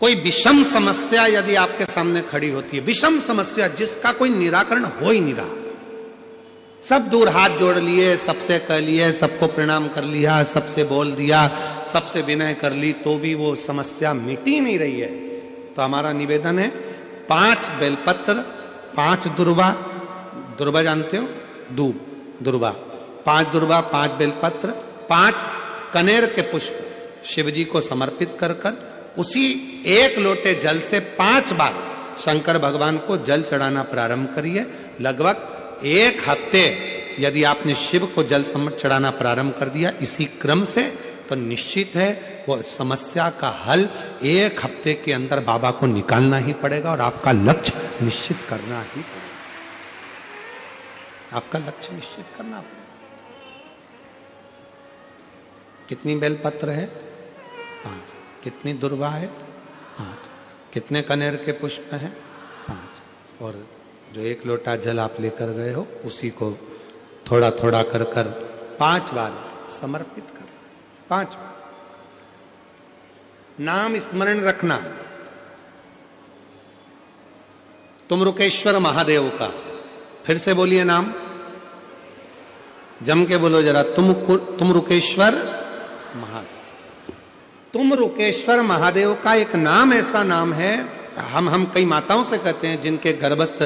कोई विषम समस्या यदि आपके सामने खड़ी होती है, विषम समस्या जिसका कोई निराकरण हो ही नहीं रहा, सब दूर हाथ जोड़ लिए, सबसे कह लिए, सबको प्रणाम कर लिया, सबसे बोल दिया, सबसे विनय कर ली, तो भी वो समस्या मिटी नहीं रही है, तो हमारा निवेदन है 5 बेलपत्र, 5 दुर्वा, दुर्वा जानते हो, दूब, दुर्वा, 5 दुर्वा, 5 बेलपत्र, 5 कनेर के पुष्प शिव जी को समर्पित कर कर उसी 1 लोटे जल से 5 बार शंकर भगवान को जल चढ़ाना प्रारंभ करिए। लगभग 1 हफ्ते यदि आपने शिव को जल चढ़ाना प्रारंभ कर दिया इसी क्रम से, तो निश्चित है वो समस्या का हल 1 हफ्ते के अंदर बाबा को निकालना ही पड़ेगा और आपका लक्ष्य निश्चित करना ही पड़ेगा। आपका लक्ष्य निश्चित करना पड़ेगा। कितनी बेलपत्र है? 5। कितनी दुर्वा है? 5। कितने कनेर के पुष्प हैं? 5। और जो 1 लोटा जल आप लेकर गए हो उसी को थोड़ा थोड़ा कर कर 5 बार समर्पित कर, 5 बार। नाम स्मरण रखना, तुम रुकेश्वर महादेव का। फिर से बोलिए नाम, जम के बोलो जरा, तुम रुकेश्वर महादेव। तुम रुकेश्वर महादेव का एक नाम ऐसा नाम है, हम कई माताओं से कहते हैं जिनके गर्भस्थ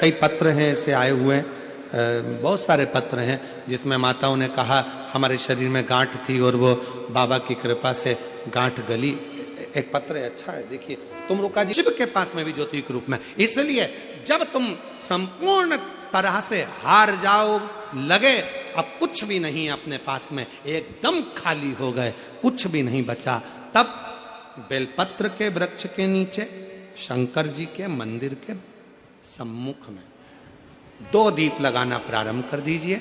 कई पत्र हैं ऐसे आए हुए हैं, बहुत सारे पत्र हैं जिसमें माताओं ने कहा हमारे शरीर में गांठ थी और वो बाबा की कृपा से गांठ गली। एक पत्र है, अच्छा है, देखिए, तुम रुका जी शिव के पास में भी ज्योति के रूप में। इसलिए जब तुम संपूर्ण तरह से हार जाओ, लगे अब कुछ भी नहीं अपने पास में, एकदम खाली हो गए, कुछ भी नहीं बचा, तब बेलपत्र के वृक्ष के नीचे शंकर जी के मंदिर के सम्मुख में 2 दीप लगाना प्रारंभ कर दीजिए।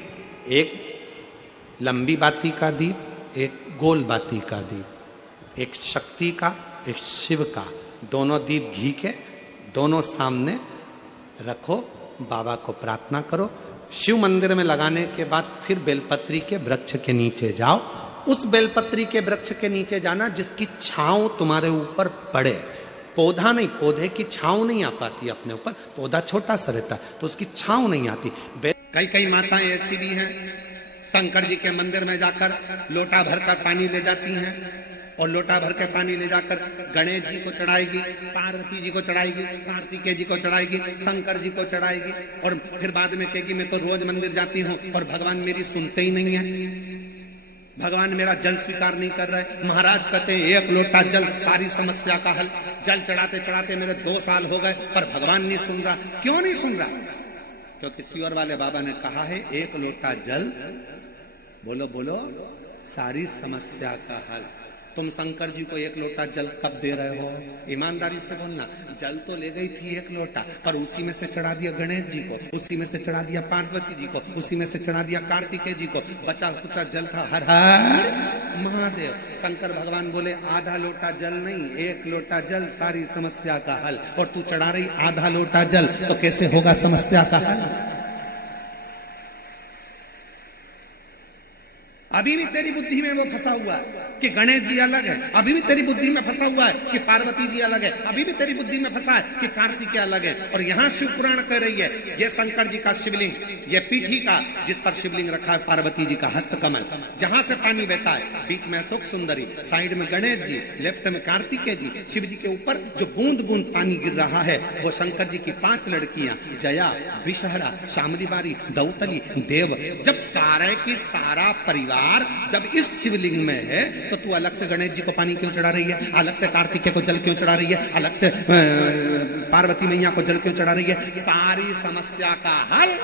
एक लंबी बाती का दीप, एक गोल बाती का दीप, एक शक्ति का, एक शिव का, दोनों दीप घी के दोनों सामने रखो, बाबा को प्रार्थना करो। शिव मंदिर में लगाने के बाद फिर बेलपत्री के वृक्ष के नीचे जाओ। उस बेलपत्री के वृक्ष के नीचे जाना जिसकी छांव तुम्हारे ऊपर पड़े, पौधा नहीं, पौधे की छांव नहीं आ पाती अपने ऊपर, पौधा छोटा सा रहता तो उसकी छांव नहीं आती। कई माताएं ऐसी भी हैं, शंकर जी के मंदिर में जाकर लोटा भरकर पानी ले जाती हैं और लोटा भर के पानी ले जाकर गणेश जी को चढ़ाएगी, पार्वती जी को चढ़ाएगी, कार्तिकेय जी को चढ़ाएगी, शंकर जी को चढ़ाएगी और फिर बाद में कहेगी मैं तो रोज मंदिर जाती हूँ और भगवान मेरी सुनते ही नहीं है, भगवान मेरा जल स्वीकार नहीं कर रहे। महाराज कहते हैं 1 लोटा जल सारी समस्या का हल। जल चढ़ाते चढ़ाते मेरे 2 साल हो गए पर भगवान नहीं सुन रहा। क्यों नहीं सुन रहा? क्योंकि सीवर वाले बाबा ने कहा है 1 लोटा जल, बोलो बोलो, सारी समस्या का हल। तुम शंकर जी को 1 लोटा जल कब दे रहे हो? ईमानदारी से बोलना। जल तो ले गई थी 1 लोटा, पर उसी में से चढ़ा दिया गणेश जी को, उसी में से चढ़ा दिया पार्वती जी को, उसी में से चढ़ा दिया कार्तिकेय जी को, बचा कुचा जल था हर हर महादेव। शंकर भगवान बोले आधा लोटा जल नहीं, 1 लोटा जल सारी समस्या का हल। और तू चढ़ा रही आधा लोटा जल, तो कैसे होगा समस्या का हल? अभी भी तेरी बुद्धि में वो फंसा हुआ है कि गणेश जी अलग है, अभी भी तेरी बुद्धि में फंसा हुआ है कि पार्वती जी अलग है, अभी भी तेरी बुद्धि में फंसा है कि कार्तिकेय अलग है। और यहाँ शिव पुराण कह रही है ये शंकर जी का शिवलिंग, ये पीठी का जिस पर शिवलिंग रखा है पार्वती जी का हस्त कमल, जहां से पानी बहता है, बीच में अशोक सुंदरी, साइड में गणेश जी, लेफ्ट में कार्तिकेय जी, शिव जी के ऊपर जो बूंद बूंद पानी गिर रहा है वो शंकर जी की 5 लड़कियां, जया, विषहरा, शामली बारी, दौतली, देव। जब सारे की सारा परिवार जब इस शिवलिंग में है तो तू अलग से गणेश जी को पानी क्यों चढ़ा रही है, अलग से कार्तिकेय को जल क्यों चढ़ा रही है, अलग से पार्वती मैया को जल क्यों चढ़ा रही है? सारी समस्या का हल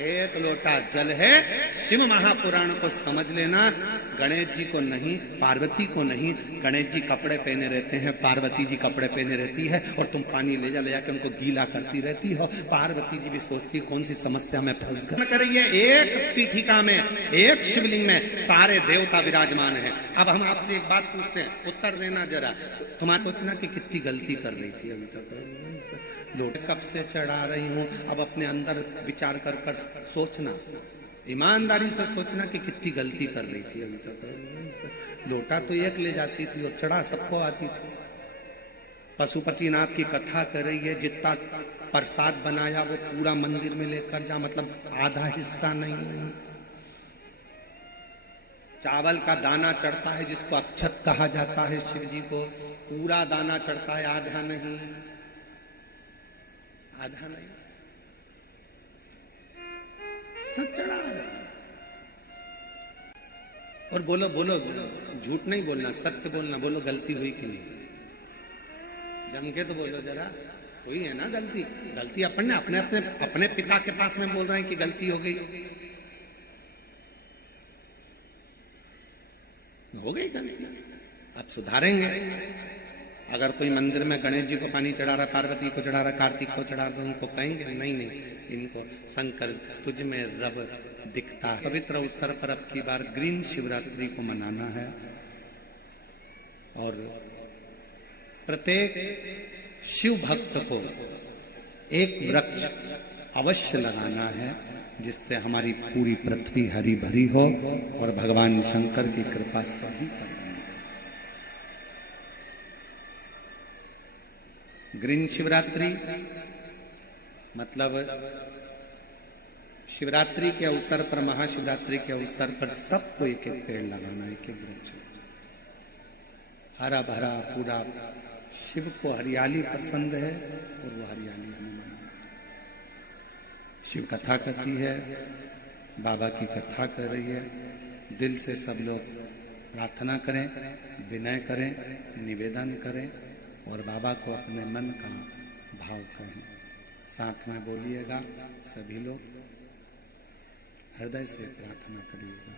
1 लोटा जल है। शिव महापुराण को समझ लेना। गणेश जी को नहीं, पार्वती को नहीं। गणेश जी कपड़े पहने रहते हैं, पार्वती जी कपड़े पहने रहती है और तुम पानी ले जा के उनको गीला करती रहती हो। पार्वती जी भी सोचती है कौन सी समस्या में फंस गए। करिए 1 पीठिका में, 1 शिवलिंग में सारे देवता विराजमान है। अब हम आपसे एक बात पूछते हैं, उत्तर देना जरा। तुम्हारे सोचना कि कितनी गलती कर रही थी अभी तक, लोटे कब से चढ़ा रही हूं। अब अपने अंदर विचार कर कर सोचना, ईमानदारी से सोचना कि कितनी गलती कर रही थी अभी तक। लोटा तो 1 ले जाती थी और चढ़ा सबको आती थी। पशुपतिनाथ की कथा कर रही है, जितना प्रसाद बनाया वो पूरा मंदिर में लेकर जा, मतलब आधा हिस्सा नहीं। चावल का दाना चढ़ता है जिसको अक्षत कहा जाता है, शिव जी को पूरा दाना चढ़ता है, आधा नहीं, आधा नहीं, सब चढ़ा रहे। और बोलो बोलो बोलो, झूठ नहीं बोलना, सत्य बोलना। बोलो गलती हुई कि नहीं, जम के तो बोलो जरा, हुई है ना गलती? गलती अपन ने अपने अपने अपने पिता के पास में बोल रहे हैं कि गलती हो गई, हो गई गलती, अब सुधारेंगे। अगर कोई मंदिर में गणेश जी को पानी चढ़ा रहा, पार्वती को चढ़ा रहा, कार्तिक को चढ़ा रहा, उनको कहेंगे नहीं नहीं, इनको शंकर तुझ में रब दिखता। पवित्र अवसर पर अब की बार ग्रीन शिवरात्रि को मनाना है और प्रत्येक शिव भक्त को एक वृक्ष अवश्य लगाना है, जिससे हमारी पूरी पृथ्वी हरी भरी हो और भगवान शंकर की कृपा सभी पर। ग्रीन शिवरात्रि मतलब शिवरात्रि के अवसर पर, महाशिवरात्रि के अवसर पर सबको एक एक पेड़ लगाना, एक एक वृक्ष, हरा भरा पूरा। शिव को हरियाली पसंद है और वो हरियाली हमें मानना। शिव कथा करती है, बाबा की कथा कर रही है, दिल से सब लोग प्रार्थना करें, विनय करें, निवेदन करें और बाबा को अपने मन का भाव कहें। साथ में बोलिएगा, सभी लोग हृदय से प्रार्थना करिएगा।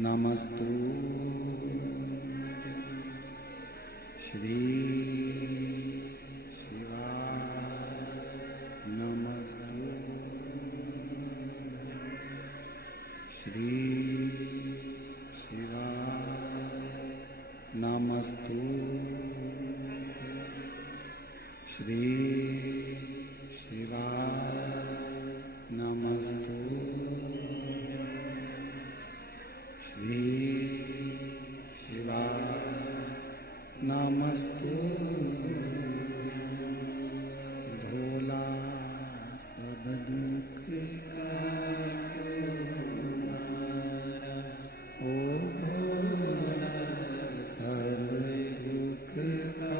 नमस्तु श्री शिवाय नमस्तु श्री शिवाय नमस्तु श्री शिवाय नमस्तु श्री शिवाय नमस्तु भोला सब दुख का ओ भोला सब दुख का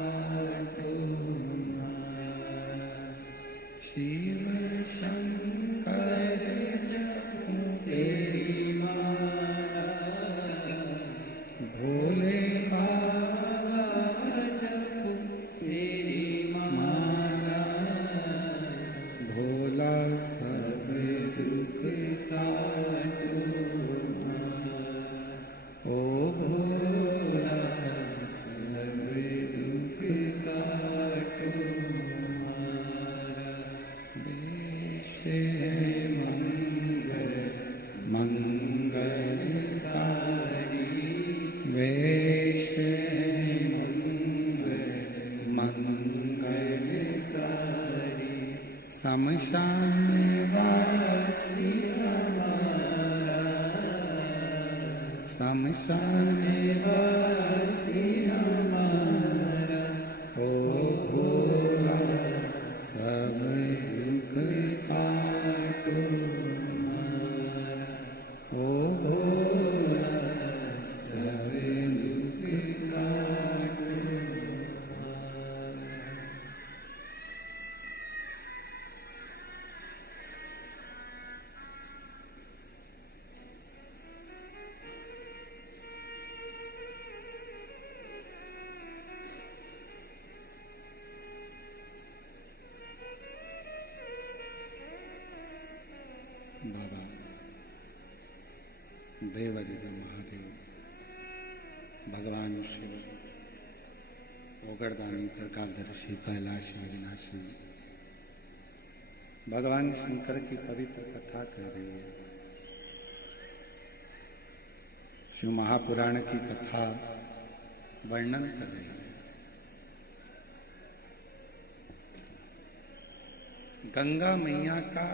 शिव शंकर जपू तेरी माला भोले बाबा जपू तेरी माला भोला सब दुख काटो ओ भोला सब दुख काटो मंगलकारी वेश मंगलकारी शमशान वासी हमारा शमशान वासी हमारा ओ भोला सब दुख काटो ओ भोला सब दुख काटो। बाबा देवादिदेव महादेव भगवान शिव ओगरदानी प्रकाशदर्शी कैलाश विनाशी भगवान शंकर की पवित्र कथा कर रही है। शिव महापुराण की कथा वर्णन कर रही है। गंगा मैया का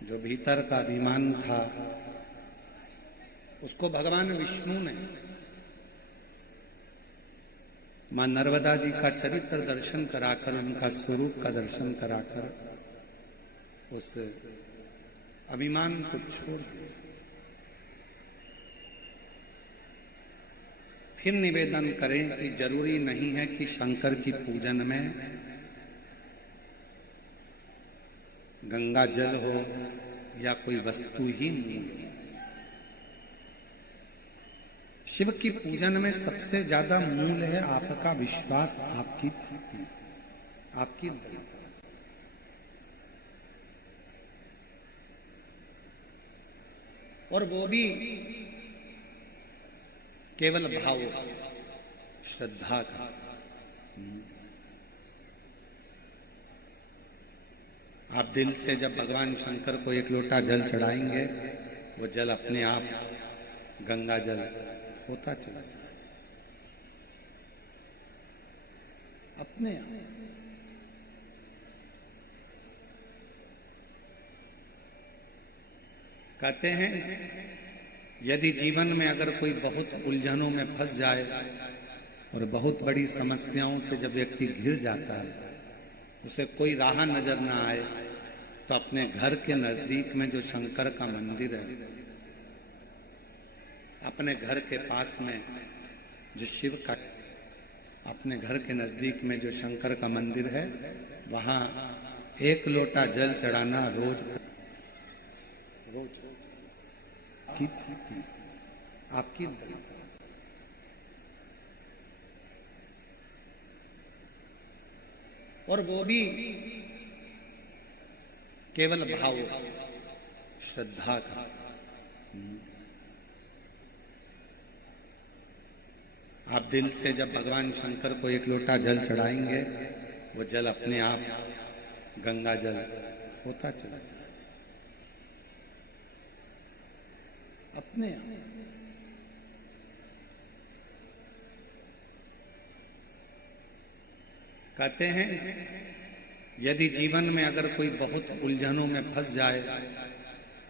जो भीतर का अभिमान था उसको भगवान विष्णु ने मां नर्मदा जी का चरित्र दर्शन कराकर, उनका स्वरूप का दर्शन कराकर उस अभिमान को छोड़ दिया। फिर निवेदन करें कि जरूरी नहीं है कि शंकर की पूजन में गंगा जल हो या कोई वस्तु ही मूल हो। शिव की पूजन में सबसे ज्यादा मूल है आपका विश्वास, आपकी भक्ति, आपकी दृढ़ता। और वो भी केवल भाव, श्रद्धा का। आप दिल से जब भगवान शंकर को एक लोटा जल चढ़ाएंगे, वो जल अपने आप गंगा जल होता चला जाए, अपने आप। कहते हैं यदि जीवन में अगर कोई बहुत उलझनों में फंस जाए और बहुत बड़ी समस्याओं से जब व्यक्ति घिर जाता है, उसे कोई राह नजर ना आए, तो अपने घर के नजदीक में जो शंकर का मंदिर है, अपने घर के पास में जो शिव का, अपने घर के नजदीक में जो शंकर का मंदिर है, वहां एक लोटा जल चढ़ाना रोज आपकी और वो भी केवल भाव, श्रद्धा का। आप दिल से जब भगवान शंकर को एक लोटा जल चढ़ाएंगे, वो जल अपने आप गंगा जल होता चला जाए, अपने आप। कहते हैं यदि जीवन में अगर कोई बहुत उलझनों में फंस जाए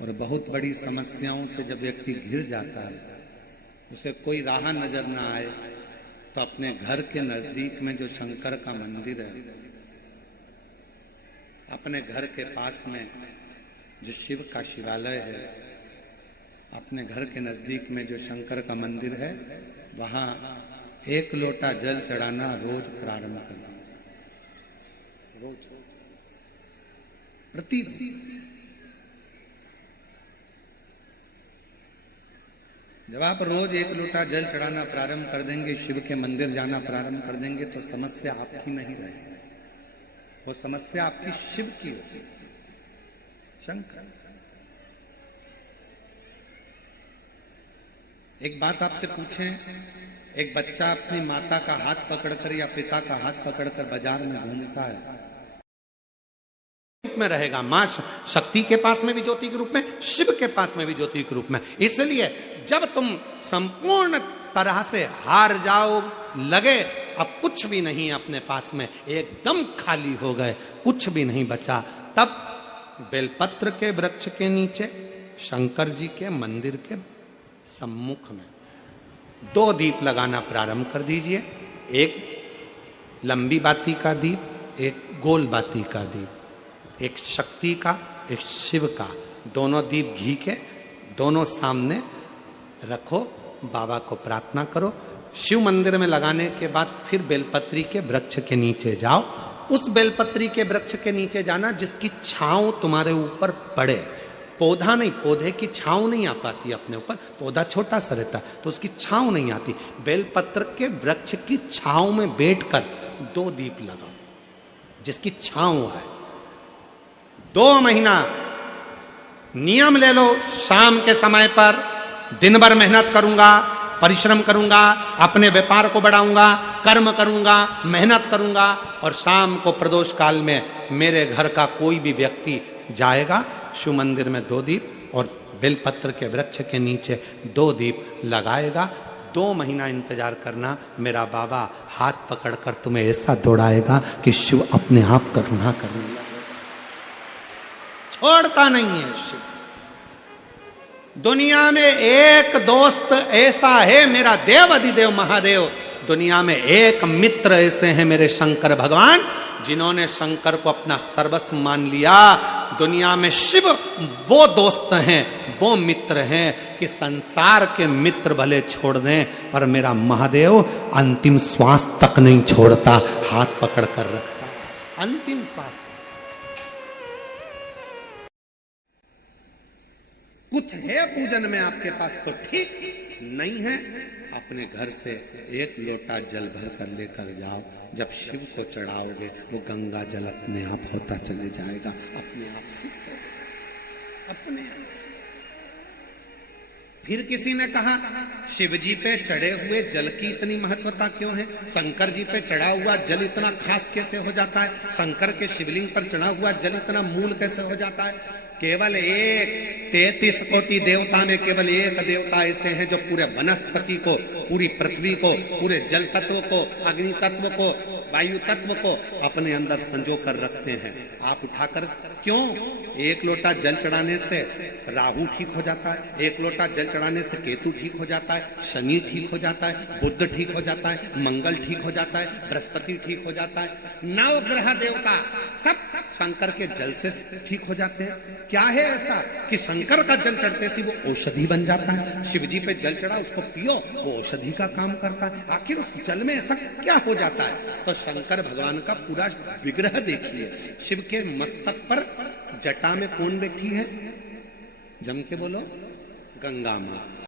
और बहुत बड़ी समस्याओं से जब व्यक्ति घिर जाता है, उसे कोई राह नजर ना आए, तो अपने घर के नजदीक में जो शंकर का मंदिर है, अपने घर के पास में जो शिव का शिवालय है, अपने घर के नजदीक में जो शंकर का मंदिर है, वहां एक लोटा जल चढ़ाना रोज प्रारंभ कर दीजिए, रोज, प्रतिदिन। जब आप रोज एक लोटा जल चढ़ाना प्रारंभ कर देंगे, शिव के मंदिर जाना प्रारंभ कर देंगे, तो समस्या आपकी नहीं रहेगी, वो समस्या आपकी शिव की होगी, शंकर। एक बात आपसे पूछें, एक बच्चा अपनी माता का हाथ पकड़कर या पिता का हाथ पकड़कर बाजार में घूमता है, में रहेगा। मां शक्ति के पास में भी ज्योति के रूप में, शिव के पास में भी ज्योति के रूप में। इसलिए जब तुम संपूर्ण तरह से हार जाओ, लगे अब कुछ भी नहीं अपने पास में, एकदम खाली हो गए, कुछ भी नहीं बचा, तब बेलपत्र के वृक्ष के नीचे शंकर जी के मंदिर के सम्मुख में 2 दीप लगाना प्रारंभ कर दीजिए। एक लंबी बाती का दीप, एक गोल बाती का दीप, एक शक्ति का, एक शिव का। दोनों दीप घी के, दोनों सामने रखो, बाबा को प्रार्थना करो। शिव मंदिर में लगाने के बाद फिर बेलपत्री के वृक्ष के नीचे जाओ। उस बेलपत्री के वृक्ष के नीचे जाना जिसकी छांव तुम्हारे ऊपर पड़े। पौधा नहीं, पौधे की छांव नहीं आ पाती अपने ऊपर, पौधा छोटा सा रहता तो उसकी छांव नहीं आती। बेलपत्र के वृक्ष की छांव में बैठकर 2 दीप लगाओ जिसकी छांव है। 2 महीना नियम ले लो, शाम के समय पर दिन भर मेहनत करूंगा, परिश्रम करूंगा, अपने व्यापार को बढ़ाऊंगा, कर्म करूंगा, मेहनत करूंगा, और शाम को प्रदोष काल में मेरे घर का कोई भी व्यक्ति जाएगा, शिव मंदिर में 2 दीप और बेलपत्र के वृक्ष के नीचे 2 दीप लगाएगा। 2 महीना इंतजार करना, मेरा बाबा हाथ पकड़कर तुम्हें ऐसा दौड़ाएगा कि शिव अपने आप करुणा करने लगेगा। छोड़ता नहीं है शिव। दुनिया में एक दोस्त ऐसा है मेरा देव अधिदेव महादेव, दुनिया में एक मित्र ऐसे हैं मेरे शंकर भगवान, जिन्होंने शंकर को अपना सर्वस्व मान लिया। दुनिया में शिव वो दोस्त हैं, वो मित्र हैं कि संसार के मित्र भले छोड़ दें, पर मेरा महादेव अंतिम श्वास तक नहीं छोड़ता, हाथ पकड़ कर रखता है अंतिम श्वास। कुछ है पूजन में आपके पास तो ठीक, नहीं है अपने घर से 1 लोटा जल भर कर लेकर जाओ। जब शिव को चढ़ाओगे वो गंगा जल अपने आप होता चले जाएगा, अपने आप से, अपने आप से। फिर किसी ने कहा शिव जी पे चढ़े हुए जल की इतनी महत्वता क्यों है? शंकर जी पे चढ़ा हुआ जल इतना खास कैसे हो जाता है? शंकर के शिवलिंग पर चढ़ा हुआ जल इतना मूल कैसे हो जाता है? केवल 33 कोटि देवता में केवल एक देवता ऐसे हैं जो पूरे वनस्पति को, पूरी पृथ्वी को, पूरे जल तत्व को, अग्नि तत्व को, वायु तत्व को अपने अंदर संजो कर रखते हैं। आप उठाकर क्यों? 1 लोटा जल चढ़ाने से राहु ठीक हो जाता है, 1 लोटा जल चढ़ाने से केतु ठीक हो जाता है, शनि ठीक हो जाता है, बुध ठीक हो जाता है, मंगल ठीक हो जाता है, बृहस्पति ठीक हो जाता है, 9 ग्रह देवता सब शंकर के जल से ठीक हो जाते हैं। क्या है ऐसा कि शंकर का जल चढ़ते से वो औषधि बन जाता है? शिव जी पे जल चढ़ा, उसको पियो, वो औषधि का काम करता है। आखिर उस जल में ऐसा क्या हो जाता है? तो शंकर भगवान का पूरा विग्रह देखिए। शिव के मस्तक पर जटा में कौन बैठी है? जम के बोलो, गंगा माँ।